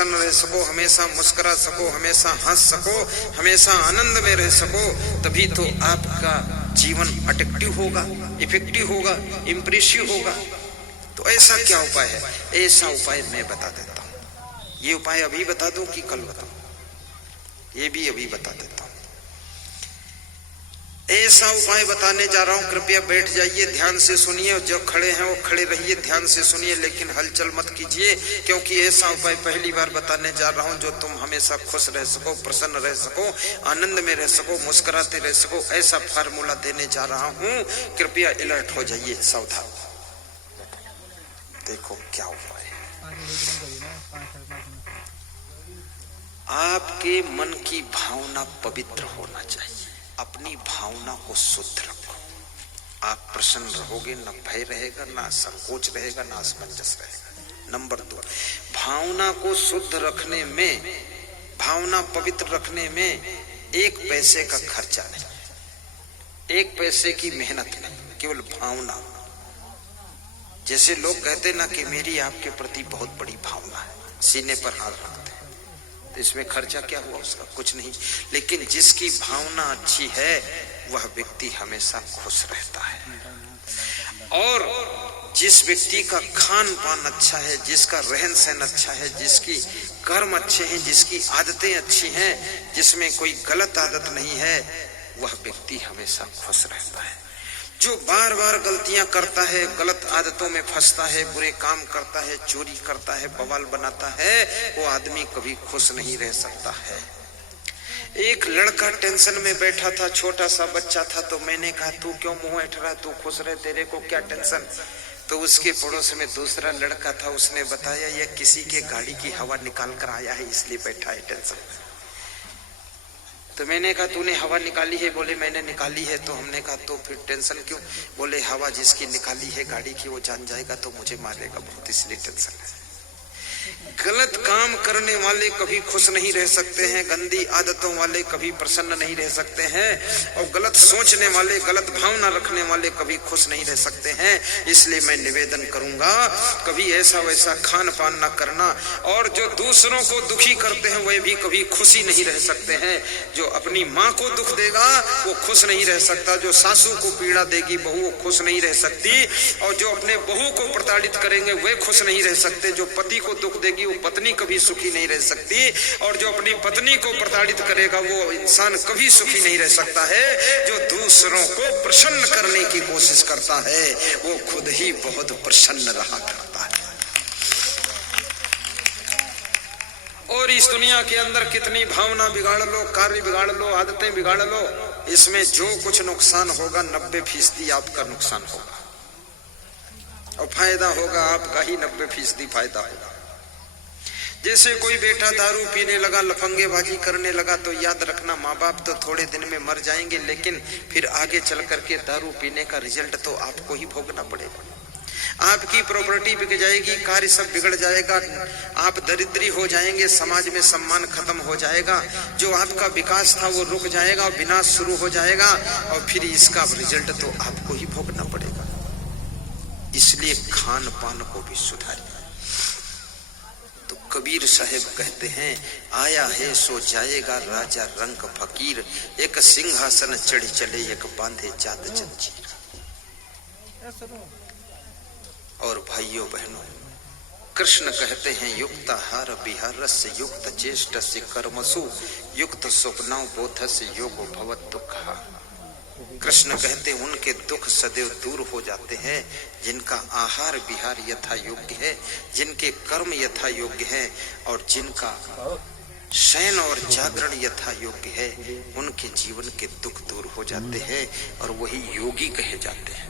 प्रसन्न रह सको, हमेशा मुस्कुरा सको, हमेशा हंस सको, हमेशा आनंद में रह सको, तभी तो आपका जीवन अट्रैक्टिव होगा, इफेक्टिव होगा, इम्प्रेसिव होगा। तो ऐसा क्या उपाय है? ऐसा उपाय मैं बता देता हूं। ये उपाय अभी बता दूं कि कल बताऊं? ये भी अभी बता देता हूं। ऐसा उपाय बताने जा रहा हूं, कृपया बैठ जाइए, ध्यान से सुनिए, और जो खड़े हैं वो खड़े रहिए, ध्यान से सुनिए, लेकिन हलचल मत कीजिए, क्योंकि ऐसा उपाय पहली बार बताने जा रहा हूं जो तुम हमेशा खुश रह सको, प्रसन्न रह सको, आनंद में रह सको, मुस्कुराते रह सको, ऐसा फार्मूला देने जा रहा हूं। कृपया अलर्ट हो जाइए, सावधान। देखो क्या उपाय है। आपके मन की भावना पवित्र होना चाहिए। अपनी भावना को शुद्ध रखो। आप प्रसन्न रहोगे, न भय रहेगा, ना संकोच रहेगा, ना असमंजस रहेगा। नंबर 2, भावना को शुद्ध रखने में, भावना पवित्र रखने में 1 पैसे का खर्चा नहीं, 1 पैसे की मेहनत नहीं, केवल भावना। जैसे लोग कहते ना कि मेरी आपके प्रति बहुत बड़ी भावना है, सीने पर हाथ रखते हैं, तो इसमें खर्चा क्या हुआ उसका? कुछ नहीं। लेकिन जिसकी भावना अच्छी है वह व्यक्ति हमेशा खुश रहता है। और जिस व्यक्ति का खान पान अच्छा है, जिसका रहन सहन अच्छा है, जिसकी कर्म अच्छे हैं, जिसकी आदतें अच्छी हैं, जिसमें कोई गलत आदत नहीं है, वह व्यक्ति हमेशा खुश रहता है। जो बार बार गलतियां करता है, गलत आदतों में फंसता है, बुरे काम करता है, चोरी करता है, बवाल बनाता है, वो आदमी कभी खुश नहीं रह सकता है। एक लड़का टेंशन में बैठा था, छोटा सा बच्चा था, तो मैंने कहा तू क्यों मुंह ऐठ रहा, तू खुश रहे, तेरे को क्या टेंशन? तो उसके पड़ोस में दूसरा लड़का था, उसने बताया यह किसी के गाड़ी की हवा निकाल कर आया है, इसलिए बैठा है टेंशन। तो मैंने कहा तूने हवा निकाली है? बोले मैंने निकाली है। तो हमने कहा तो फिर टेंशन क्यों? बोले हवा जिसकी निकाली है गाड़ी की, वो जान जाएगा तो मुझे मारेगा बहुत, इसलिए टेंशन है। गलत काम करने वाले कभी खुश नहीं रह सकते हैं, गंदी आदतों वाले कभी प्रसन्न नहीं रह सकते हैं, और गलत सोचने वाले, गलत भावना रखने वाले कभी खुश नहीं रह सकते हैं। इसलिए मैं निवेदन करूंगा, कभी ऐसा वैसा खान पान ना करना। और जो दूसरों को दुखी करते हैं वह भी कभी खुशी नहीं रह सकते हैं। जो अपनी माँ को दुख देगा वो खुश नहीं रह सकता, जो सासू को पीड़ा देगी बहू वो खुश नहीं रह सकती, और जो अपने बहू को प्रताड़ित करेंगे वे खुश नहीं रह सकते, जो पति को दुख देगी वो पत्नी कभी सुखी नहीं रह सकती, और जो अपनी पत्नी को प्रताड़ित करेगा वो इंसान कभी सुखी नहीं रह सकता है। जो दूसरों को प्रसन्न करने की कोशिश करता है वो खुद ही बहुत प्रसन्न रहा करता है। और इस दुनिया के अंदर कितनी भावना बिगाड़ लो, कार्य बिगाड़ लो, आदतें बिगाड़ लो, इसमें जो कुछ नुकसान होगा 90% आपका नुकसान होगा, और फायदा होगा आपका ही 90% फायदा होगा। जैसे कोई बेटा दारू पीने लगा, लफंगेबाजी करने लगा, तो याद रखना माँ बाप तो थोड़े दिन में मर जाएंगे, लेकिन फिर आगे चल करके दारू पीने का रिजल्ट तो आपको ही भोगना पड़ेगा। आपकी प्रॉपर्टी बिक जाएगी, कार्य सब बिगड़ जाएगा, आप दरिद्री हो जाएंगे, समाज में सम्मान खत्म हो जाएगा, जो आपका विकास था वो रुक जाएगा, विनाश शुरू हो जाएगा, और फिर इसका रिजल्ट तो आपको ही भोगना पड़ेगा। इसलिए खान पान को भी सुधारिए। तो कबीर साहब कहते हैं, आया है सो जाएगा राजा रंग फकीर, एक सिंहासन चढ़ चले एक बांधे जात जंजीर। और भाइयों बहनों, कृष्ण कहते हैं युक्ताहार विहारस्य युक्त चेष्टस्य कर्मसु युक्त स्वप्नौ बोधस्य योगो भवत् दुःखः। कृष्ण कहते हैं उनके दुख सदैव दूर हो जाते हैं जिनका आहार विहार यथा योग्य है, जिनके कर्म यथा योग्य है, और जिनका शयन और जागरण यथा योग्य है, उनके जीवन के दुख दूर हो जाते हैं और वही योगी कहे जाते हैं।